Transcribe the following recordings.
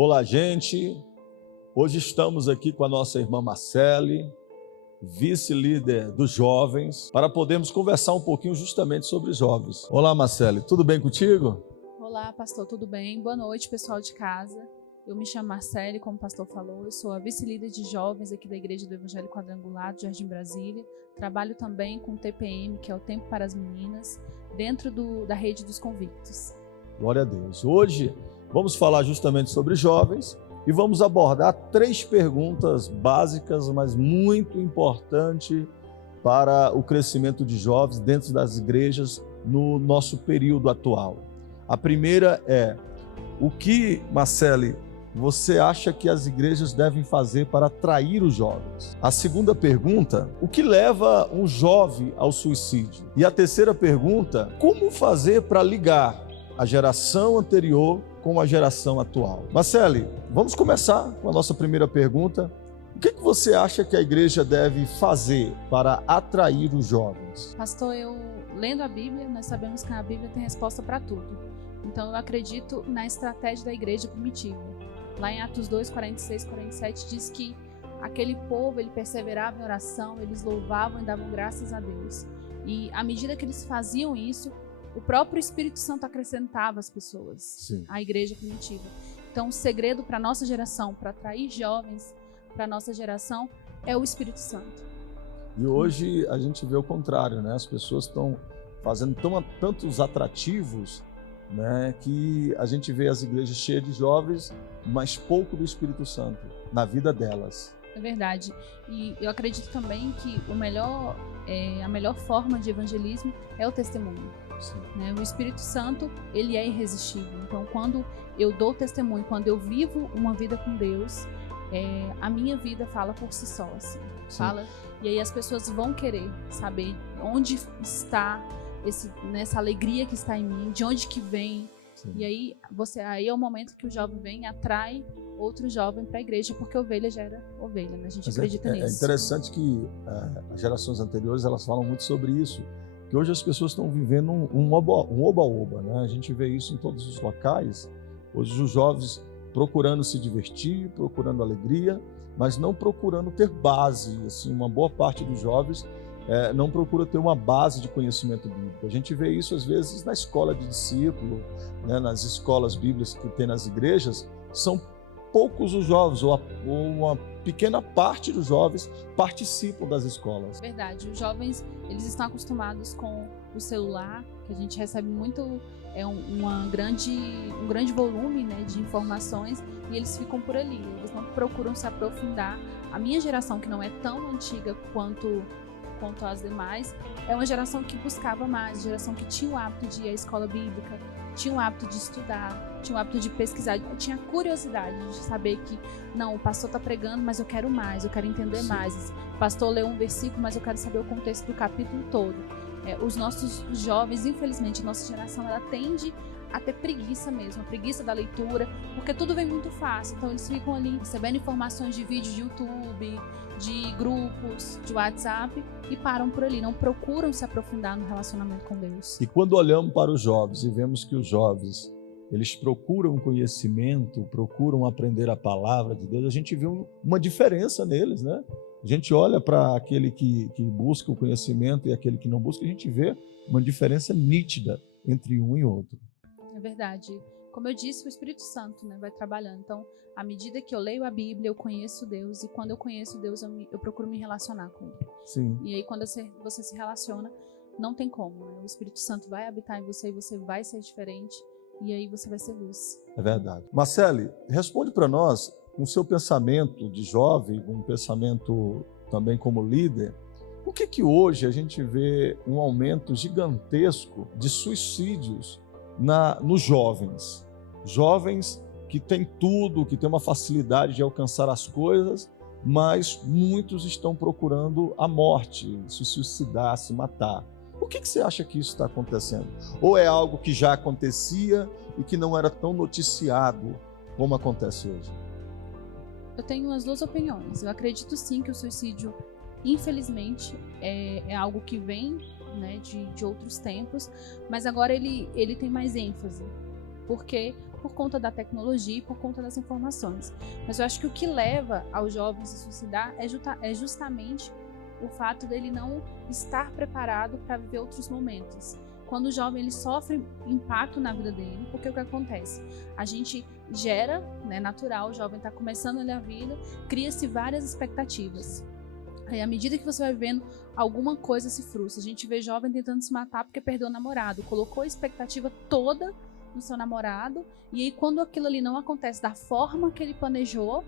Olá, gente. Hoje estamos aqui com a nossa irmã Marcele, vice-líder dos jovens, para podermos conversar um pouquinho justamente sobre jovens. Olá, Marcele, tudo bem contigo? Olá, pastor, tudo bem? Boa noite, pessoal de casa. Eu me chamo Marcele, como o pastor falou, eu sou a vice-líder de jovens aqui da Igreja do Evangelho Quadrangular do Jardim Brasília. Trabalho também com o TPM, que é o Tempo para as Meninas, dentro da rede dos convictos. Glória a Deus. Hoje vamos falar justamente sobre jovens e vamos abordar 3 perguntas básicas, mas muito importantes para o crescimento de jovens dentro das igrejas no nosso período atual. A primeira é: o que, Marcele, você acha que as igrejas devem fazer para atrair os jovens? A segunda pergunta: o que leva um jovem ao suicídio? E a terceira pergunta: como fazer para ligar a geração anterior com a geração atual? Marcele, vamos começar com a nossa primeira pergunta. O que você acha que a igreja deve fazer para atrair os jovens? Pastor, lendo a Bíblia, nós sabemos que a Bíblia tem resposta para tudo. Então eu acredito na estratégia da igreja primitiva. Lá em Atos 2, 46, 47 diz que aquele povo, ele perseverava em oração, eles louvavam e davam graças a Deus. E à medida que eles faziam isso, o próprio Espírito Santo acrescentava as pessoas. Sim. À igreja primitiva. Então o segredo para a nossa geração, para atrair jovens para a nossa geração, é o Espírito Santo. E hoje a gente vê o contrário, né? As pessoas estão fazendo tantos atrativos, né, que a gente vê as igrejas cheias de jovens, mas pouco do Espírito Santo na vida delas. É verdade. E eu acredito também que a melhor forma de evangelismo é o testemunho. Né? O Espírito Santo, ele é irresistível. Então, quando eu dou testemunho, quando eu vivo uma vida com Deus, a minha vida fala por si só. Assim. Fala, e aí as pessoas vão querer saber onde está nessa alegria que está em mim, de onde que vem. Sim. E aí é o momento que o jovem vem e atrai outro jovem para a igreja, porque ovelha gera ovelha, né? A gente acredita nisso. É interessante que as gerações anteriores, elas falam muito sobre isso, que hoje as pessoas estão vivendo um oba-oba, né? A gente vê isso em todos os locais. Hoje os jovens procurando se divertir, procurando alegria, mas não procurando ter base. Assim, uma boa parte dos jovens não procura ter uma base de conhecimento bíblico. A gente vê isso às vezes na escola de discípulo, né, nas escolas bíblicas que tem nas igrejas. São poucos os jovens, ou uma pequena parte dos jovens participam das escolas. Verdade, os jovens, eles estão acostumados com o celular, que a gente recebe muito, um grande volume, né, de informações, e eles ficam por ali, eles não procuram se aprofundar. A minha geração, que não é tão antiga quanto as demais, é uma geração que buscava mais, geração que tinha o hábito de ir à escola bíblica, tinha o hábito de estudar, tinha o hábito de pesquisar, tinha curiosidade de saber que, não, o pastor está pregando, mas eu quero mais, eu quero entender mais. O pastor leu um versículo, mas eu quero saber o contexto do capítulo todo. Os nossos jovens, infelizmente, a nossa geração, ela tende a ter preguiça mesmo, a preguiça da leitura, porque tudo vem muito fácil. Então eles ficam ali recebendo informações de vídeos de YouTube, de grupos, de WhatsApp, e param por ali, não procuram se aprofundar no relacionamento com Deus. E quando olhamos para os jovens e vemos que os jovens, eles procuram conhecimento, procuram aprender a palavra de Deus, a gente vê uma diferença neles, né? A gente olha para aquele que busca o conhecimento e aquele que não busca, a gente vê uma diferença nítida entre um e outro. É verdade. Como eu disse, o Espírito Santo, né, vai trabalhando. Então, à medida que eu leio a Bíblia, eu conheço Deus. E quando eu conheço Deus, eu procuro me relacionar com Ele. Sim. E aí, quando você se relaciona, não tem como, né? O Espírito Santo vai habitar em você e você vai ser diferente. E aí você vai ser luz. É verdade. Marcele, responde para nós, com o seu pensamento de jovem, um pensamento também como líder, por que hoje a gente vê um aumento gigantesco de suicídios nos jovens? Jovens que têm tudo, que têm uma facilidade de alcançar as coisas, mas muitos estão procurando a morte, se suicidar, se matar. Por que você acha que isso está acontecendo? Ou é algo que já acontecia e que não era tão noticiado como acontece hoje? Eu tenho as duas opiniões. Eu acredito sim que o suicídio, infelizmente, é algo que vem, né, de outros tempos, mas agora ele tem mais ênfase. Porque por conta da tecnologia e por conta das informações. Mas eu acho que o que leva aos jovens a se suicidar é justamente o fato dele não estar preparado para viver outros momentos. Quando o jovem ele sofre impacto na vida dele, porque o que acontece? A gente gera, né, natural, o jovem está começando ali a vida, cria-se várias expectativas. Aí, à medida que você vai vivendo, alguma coisa se frustra. A gente vê jovem tentando se matar porque perdeu o namorado, colocou a expectativa toda no seu namorado, e aí quando aquilo ali não acontece da forma que ele planejou,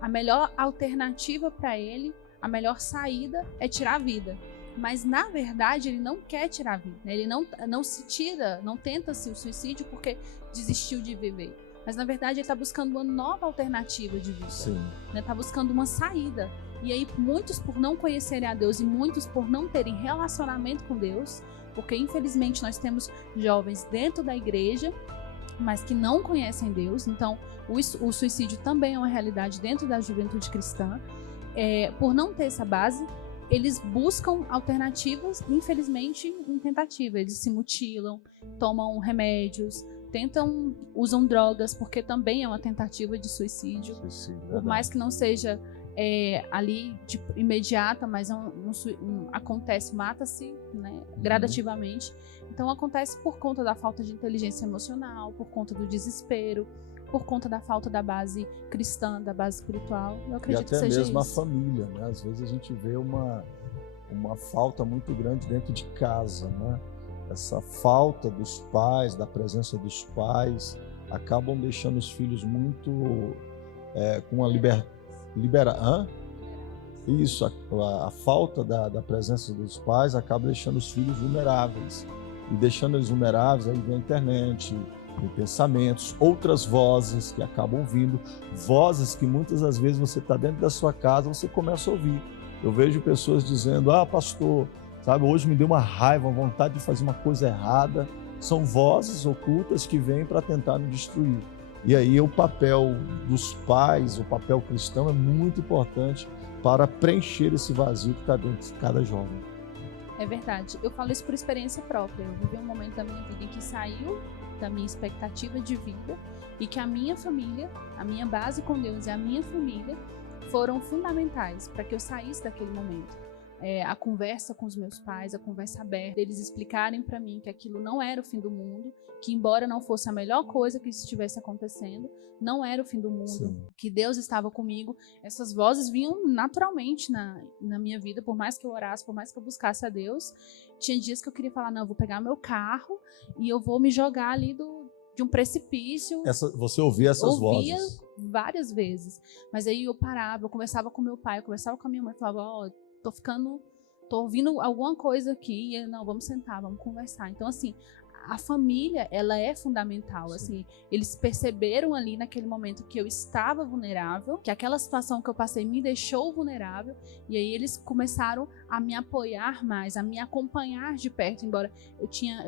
a melhor alternativa para ele, a melhor saída é tirar a vida. Mas na verdade ele não quer tirar a vida, né? Ele não se tira, não tenta-se o suicídio porque desistiu de viver. Mas na verdade ele está buscando uma nova alternativa de vida. Sim. Está buscando uma saída. E aí muitos por não conhecerem a Deus e muitos por não terem relacionamento com Deus, porque infelizmente nós temos jovens dentro da igreja, mas que não conhecem Deus. Então o suicídio também é uma realidade dentro da juventude cristã. Por não ter essa base, eles buscam alternativas, infelizmente, em tentativa. Eles se mutilam, tomam remédios, usam drogas, porque também é uma tentativa de suicídio. Por mais que não seja ali imediata, mas acontece, mata-se, né, gradativamente. Então acontece por conta da falta de inteligência emocional, por conta do desespero, por conta da falta da base cristã, da base espiritual. Eu acredito que seja isso. E até mesmo a família, né? Às vezes a gente vê uma falta muito grande dentro de casa, né? Essa falta dos pais, da presença dos pais, acabam deixando os filhos muito com a Isso, a falta da presença dos pais acaba deixando os filhos vulneráveis. E deixando eles vulneráveis, aí vem a internet, em pensamentos, outras vozes que acabam vindo, vozes que muitas das vezes você está dentro da sua casa, você começa a ouvir. Eu vejo pessoas dizendo, pastor, sabe, hoje me deu uma raiva, uma vontade de fazer uma coisa errada. São vozes ocultas que vêm para tentar me destruir. E aí o papel dos pais, o papel cristão é muito importante para preencher esse vazio que está dentro de cada jovem. É verdade. Eu falo isso por experiência própria. Eu vivi um momento da minha vida em que saiu da minha expectativa de vida e que a minha família, a minha base com Deus e a minha família foram fundamentais para que eu saísse daquele momento. A conversa com os meus pais, a conversa aberta, eles explicarem para mim que aquilo não era o fim do mundo, que embora não fosse a melhor coisa que estivesse acontecendo, não era o fim do mundo, Sim. Que Deus estava comigo. Essas vozes vinham naturalmente na minha vida, por mais que eu orasse, por mais que eu buscasse a Deus. Tinha dias que eu queria falar, não, eu vou pegar meu carro e eu vou me jogar ali de um precipício. Você ouvia essas vozes? Ouvia várias vezes. Mas aí eu parava, eu conversava com meu pai, eu conversava com a minha mãe, falava, tô ouvindo alguma coisa aqui, e não, vamos sentar, vamos conversar. Então, assim, a família, ela é fundamental. Assim, eles perceberam ali naquele momento que eu estava vulnerável, que aquela situação que eu passei me deixou vulnerável, e aí eles começaram a me apoiar mais, a me acompanhar de perto, embora eu tinha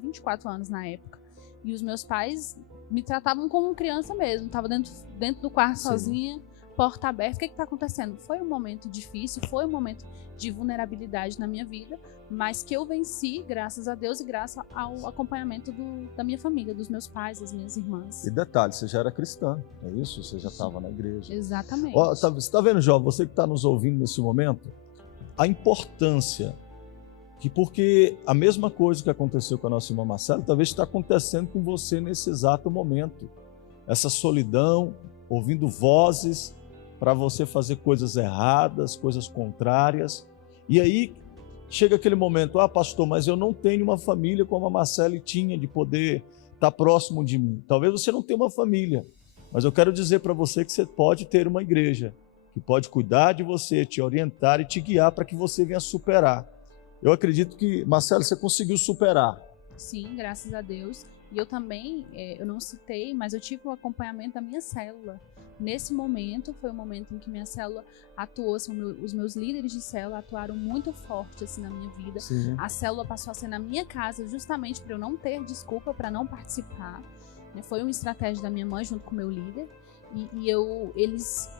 24 anos na época, e os meus pais me tratavam como criança mesmo, estava dentro do quarto sozinha, porta aberta. O que está acontecendo? Foi um momento difícil, foi um momento de vulnerabilidade na minha vida, mas que eu venci graças a Deus e graças ao acompanhamento da minha família, dos meus pais, das minhas irmãs. E detalhe, você já era cristã, é isso? Você já estava na igreja. Exatamente. Você está vendo, jovem, você que está nos ouvindo nesse momento, a importância porque a mesma coisa que aconteceu com a nossa irmã Marcela, talvez está acontecendo com você nesse exato momento. Essa solidão, ouvindo vozes para você fazer coisas erradas, coisas contrárias. E aí chega aquele momento, pastor, mas eu não tenho uma família como a Marcela tinha, de poder estar próximo de mim. Talvez você não tenha uma família, mas eu quero dizer para você que você pode ter uma igreja, que pode cuidar de você, te orientar e te guiar para que você venha superar. Eu acredito que, Marcela, você conseguiu superar. Sim, graças a Deus. E eu também, eu não citei, mas eu tive o acompanhamento da minha célula. Nesse momento, foi o momento em que minha célula atuou, assim, os meus líderes de célula atuaram muito forte assim, na minha vida. Sim. A célula passou a ser na minha casa, justamente para eu não ter desculpa para não participar. Foi uma estratégia da minha mãe junto com o meu líder. E eles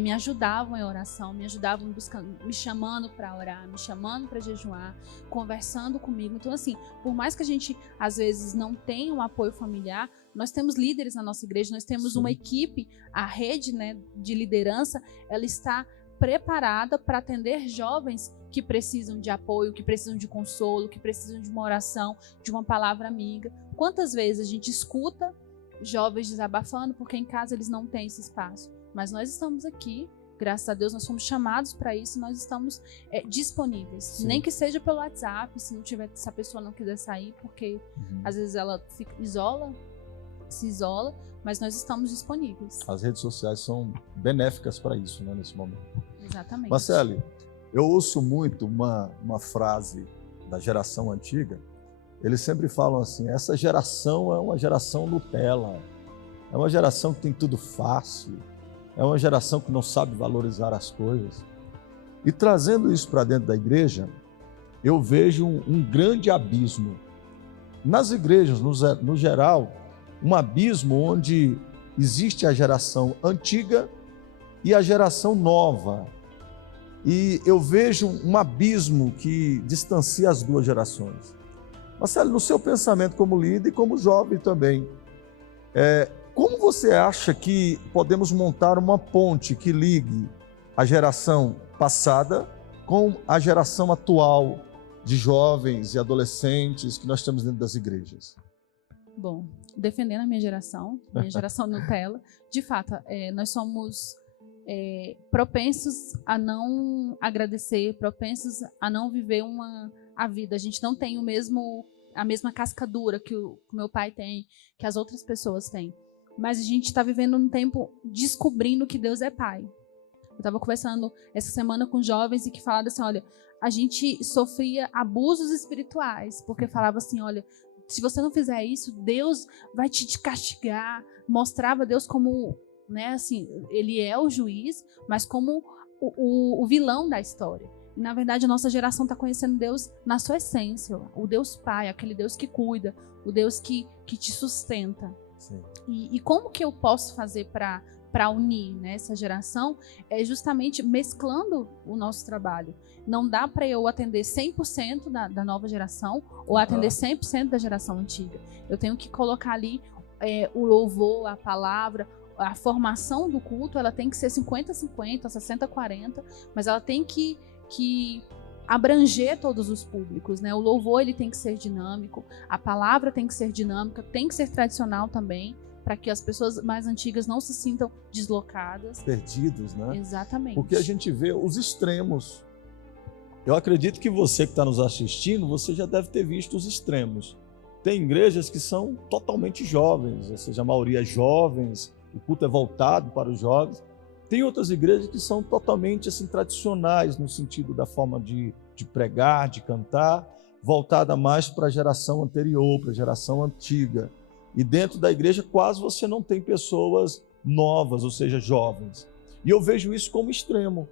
me ajudavam em oração, me ajudavam buscando, me chamando para orar, me chamando para jejuar, conversando comigo. Então, assim, por mais que a gente, às vezes, não tenha um apoio familiar, nós temos líderes na nossa igreja, nós temos uma equipe, a rede, né, de liderança, ela está preparada para atender jovens que precisam de apoio, que precisam de consolo, que precisam de uma oração, de uma palavra amiga. Quantas vezes a gente escuta jovens desabafando porque em casa eles não têm esse espaço? Mas nós estamos aqui, graças a Deus, nós fomos chamados para isso, nós estamos disponíveis. Sim. Nem que seja pelo WhatsApp, se a pessoa não quiser sair, porque às vezes ela se isola, mas nós estamos disponíveis. As redes sociais são benéficas para isso, né, nesse momento. Exatamente. Marcele, eu ouço muito uma frase da geração antiga. Eles sempre falam assim: essa geração é uma geração Nutella, é uma geração que tem tudo fácil, é uma geração que não sabe valorizar as coisas. E trazendo isso para dentro da igreja, eu vejo um grande abismo. Nas igrejas, no geral, um abismo onde existe a geração antiga e a geração nova. E eu vejo um abismo que distancia as duas gerações. Marcelo, no seu pensamento como líder e como jovem também, como você acha que podemos montar uma ponte que ligue a geração passada com a geração atual de jovens e adolescentes que nós temos dentro das igrejas? Bom, defendendo a minha geração Nutella, de fato, nós somos propensos a não agradecer, propensos a não viver a vida. A gente não tem a mesma casca dura que o meu pai tem, que as outras pessoas têm. Mas a gente está vivendo um tempo descobrindo que Deus é Pai. Eu estava conversando essa semana com jovens e que falaram assim, olha, a gente sofria abusos espirituais, porque falava assim, olha, se você não fizer isso, Deus vai te castigar. Mostrava Deus como, né, assim, ele é o juiz, mas como o vilão da história. E, na verdade, a nossa geração está conhecendo Deus na sua essência, o Deus Pai, aquele Deus que cuida, o Deus que te sustenta. Sim. E como que eu posso fazer para unir, né, essa geração? É justamente mesclando o nosso trabalho. Não dá para eu atender 100% da nova geração ou atender 100% da geração antiga. Eu tenho que colocar ali o louvor, a palavra, a formação do culto, ela tem que ser 50-50, 60-40, mas ela tem que abranger todos os públicos, né? O louvor ele tem que ser dinâmico, a palavra tem que ser dinâmica, tem que ser tradicional também, para que as pessoas mais antigas não se sintam deslocadas. Perdidos, né? Exatamente. Porque a gente vê os extremos. Eu acredito que você que está nos assistindo, você já deve ter visto os extremos. Tem igrejas que são totalmente jovens, ou seja, a maioria é jovens, o culto é voltado para os jovens. Tem outras igrejas que são totalmente assim, tradicionais, no sentido da forma de pregar, de cantar, voltada mais para a geração anterior, para a geração antiga. E dentro da igreja quase você não tem pessoas novas, ou seja, jovens. E eu vejo isso como extremo.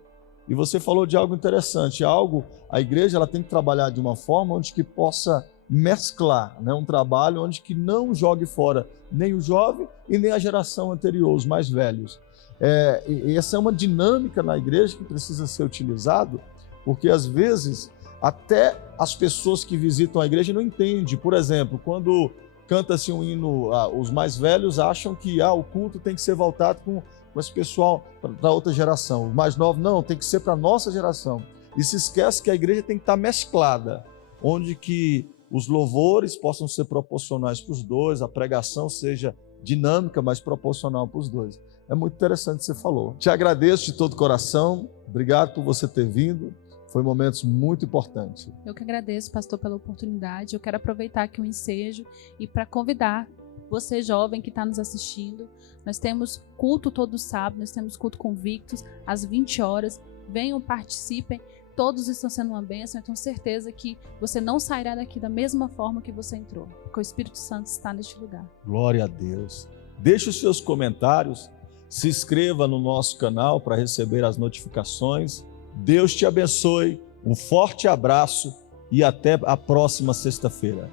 E você falou de algo interessante, a igreja ela tem que trabalhar de uma forma onde que possa mesclar, né? Um trabalho onde que não jogue fora nem o jovem e nem a geração anterior, os mais velhos. E essa é uma dinâmica na igreja que precisa ser utilizado, porque às vezes até as pessoas que visitam a igreja não entendem. Por exemplo, quando canta-se um hino, os mais velhos acham que o culto tem que ser voltado com esse pessoal para outra geração. Os mais novos, não, tem que ser para a nossa geração. E se esquece que a igreja tem que estar mesclada, onde que os louvores possam ser proporcionais para os dois, a pregação seja dinâmica, mas proporcional para os dois. É muito interessante o que você falou. Te agradeço de todo o coração, obrigado por você ter vindo, foi momentos muito importantes. Eu que agradeço, pastor, pela oportunidade. Eu quero aproveitar aqui o ensejo e para convidar você, jovem que está nos assistindo. Nós temos culto todo sábado, nós temos culto convictos às 20 horas. Venham, participem. Todos estão sendo uma bênção. Eu tenho certeza que você não sairá daqui da mesma forma que você entrou, porque o Espírito Santo está neste lugar. Glória a Deus. Deixe os seus comentários, se inscreva no nosso canal para receber as notificações. Deus te abençoe, um forte abraço e até a próxima sexta-feira.